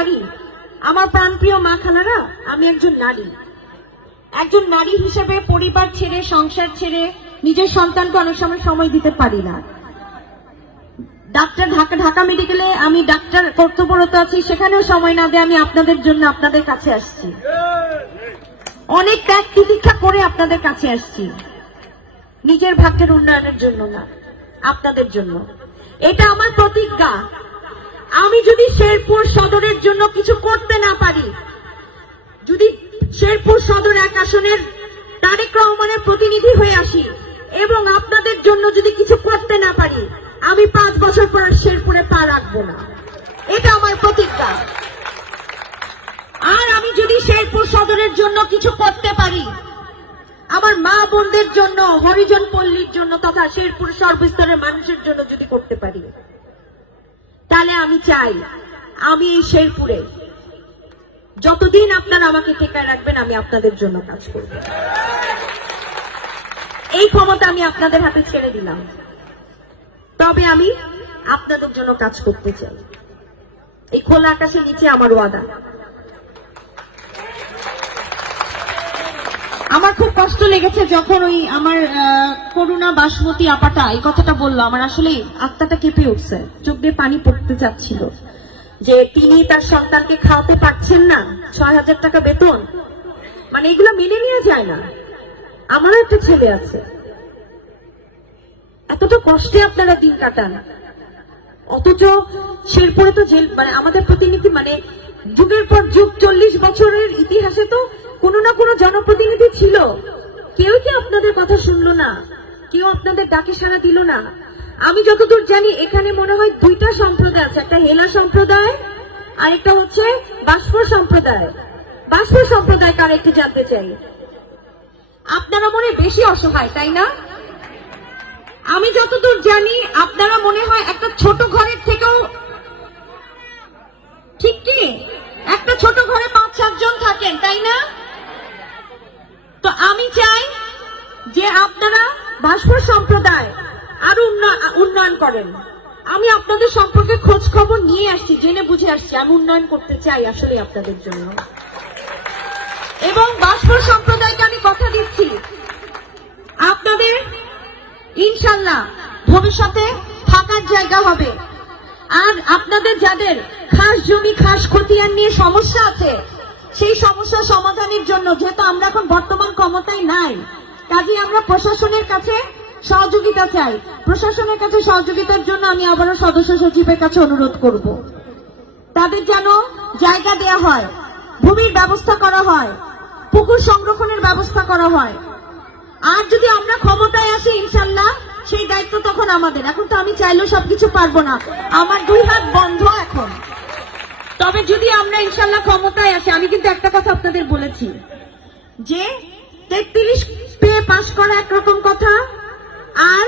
নারী, আমার প্রাণপ্রিয় মা খালারা, আমি একজন নারী হিসেবে পরিবার ছেড়ে, সংসার ছেড়ে নিজের সন্তানকে অনেক সময় দিতে পারি না। ঢাকা মেডিকেলে আমি ডাক্তার কর্তব্যরত আছি, সেখানেও সময় না দিয়ে আমি আপনাদের জন্য আপনাদের কাছে আসছি, অনেক ত্যাগ তিতিক্ষা করে আপনাদের কাছে আসছি, নিজের ভাগ্যের উন্নয়নের জন্য না, আপনাদের জন্য। এটা আমার প্রতিজ্ঞা। আমি যদি শেরপুর সদরের জন্য কিছু করতে না পারি, যদি শেরপুর সদর 1 আসনের তারেক রহমানের প্রতিনিধি হয়ে আসি এবং আপনাদের জন্য যদি কিছু করতে না পারি, আমি 5 বছর পর শেরপুরে পা রাখবো না। এটা আমার প্রতিজ্ঞা। আর আমি যদি শেরপুর সদরের জন্য কিছু করতে পারি, আমার মা বোনদের জন্য, হরিজন পল্লীর জন্য তথা শেরপুর সর্বস্তরের মানুষের জন্য যদি করতে পারি, তাহলে আমি চাই আমি এই শেরপুরে যতদিন আপনারা আমাকে টেকায় রাখবেন, আমি আপনাদের জন্য কাজ করব। এই ক্ষমতা আমি আপনাদের হাতে ছেড়ে দিলাম, তবে আমি আপনাদের জন্য কাজ করতে চাই। এই খোলা আকাশের নিচে আমার ওয়াদা। আমার খুব কষ্ট লেগেছে যখন ওই আমার করুণা বাসমতি আপাটা এই কথাটা বললো, আমার আসলে আত্মাটা কেঁপে উঠছে, চোখ দিয়ে পানি পড়তে চাচ্ছিল, যে তিনি তার সন্তানকে খাওয়াতে পারছেন না, 6,000 টাকা বেতন, মানে এগুলো মেনে নেওয়া যায় না। আমারও একটা ছেলে আছে, এতটা কষ্টে আপনারা দিন কাটান, অথচ শেরপুরে তো জেল, মানে আমাদের প্রতিনিধি, মানে যুগের পর যুগ 40 বছরের ইতিহাসে তো কোনো না কোনো জনপ্রতিনিধি ছিল, কেউ কি আপনাদের কথা শুনলো না, কেউ আপনাদের ডাকে সাড়া দিল না। আমি যতদূর জানি এখানে মনে হয় 2টা সম্প্রদায় আছে, একটা হেলা সম্প্রদায় আর একটা হচ্ছে বাষ্প সম্প্রদায়। বাষ্প সম্প্রদায় কার একটু জানতে চাই। আপনারা মনে বেশি অসহায়, তাই না? আমি যতদূর জানি আপনারা মনে হয় একটা ছোট ঘরের থেকেও, ঠিক কি, একটা ছোট ঘরে 5-7 জন থাকেন, তাই না? তো আমি চাই যে আপনারা বাষ্প সম্প্রদায় আরো উন্নয়ন করেন। আমি আপনাদের সম্পর্কে খোঁজ খবর নিয়ে আসছি, জেনে বুঝে আসছি, আমি উন্নয়ন করতে চাই আসলে আপনাদের জন্য। এবং বাষ্প সম্প্রদায়কে আমি কথা দিচ্ছি, আপনাদের ইনশাল্লাহ ভবিষ্যতে থাকার জায়গা হবে। আর আপনাদের যাদের খাস জমি, খাস খতিয়ান নিয়ে সমস্যা আছে, সেই সমস্যা সমাধানের জন্য, যেহেতু আমরা এখন বর্তমান ক্ষমতায় নাই, কাজেই আমরা প্রশাসনের কাছে সহযোগিতা চাই। প্রশাসনের কাছে সহযোগিতার জন্য আমি আবারও সদস্য সচিবের কাছে অনুরোধ করব, তাদের যেন জায়গা দেয়া হয়, ভূমির ব্যবস্থা করা হয়, পুকুর সংরক্ষণের ব্যবস্থা করা হয়। আর যদি আমরা ক্ষমতায় আসি, ইনশাল্লাহ সেই দায়িত্ব তখন আমাদের। এখন তো আমি চাইলেও সবকিছু পারবো না, আমার 2 হাত বন্ধ এখন। তবে যদি আমরা ইনশাল্লাহ ক্ষমতায় আসি, আমি কিন্তু একটা কথা আপনাদের বলেছি যে 33 পেয়ে পাশ করা একরকম কথা, আর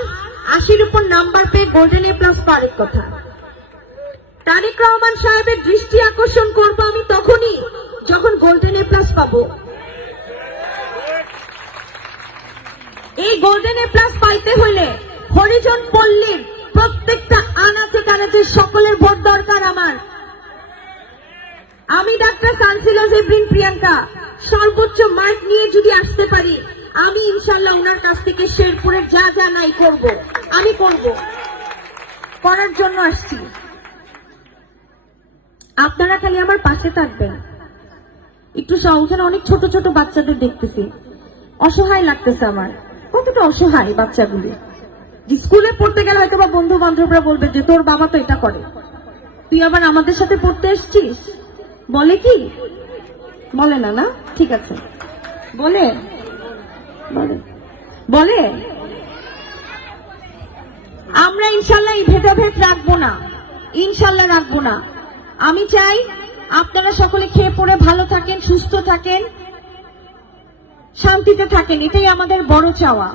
80-র উপর নাম্বার পেয়ে গোল্ডেন A+ পাওয়ার কথা। তারেক রহমান সাহেবের দৃষ্টি আকর্ষণ করব আমি তখনই যখন গোল্ডেন A+ পাবো। এই গোল্ডেন A+ পাইতে হলে হরিজন পল্লীর প্রত্যেকটা আনাচে কানাচে সকলের ভোট দরকার আমার। আমি ডাক্তার সানসিলা জেবরিন প্রিয়াঙ্কা সর্বোচ্চ মার্ক নিয়ে যদি আসতে পারি, আমি ইনশাল্লাহ ওনার কাছ থেকে শেরপুরের যা যা নাই করব, আমি করব, করার জন্য আসছি। আপনারা খালি আমার পাশে থাকবেন। একটু ওখানে অনেক ছোট ছোট বাচ্চাদের দেখতেছি, অসহায় লাগতেছে আমার, কতটা অসহায় বাচ্চাগুলি। স্কুলে পড়তে গেলে হয়তো বা বন্ধু বান্ধবরা বলবে যে তোর বাবা তো এটা করে, তুই আবার আমাদের সাথে পড়তে এসছিস, বলে কি? বলে না, না? ঠিক আছে, বলে বলে আমরা ইনশাল্লাহ এই ভেদাভেদ রাখবো না, ইনশাল্লাহ রাখবো না। আমি চাই আপনারা সকলে খেয়ে পড়ে ভালো থাকেন, সুস্থ থাকেন, শান্তিতে থাকেন, এটাই আমাদের বড় চাওয়া।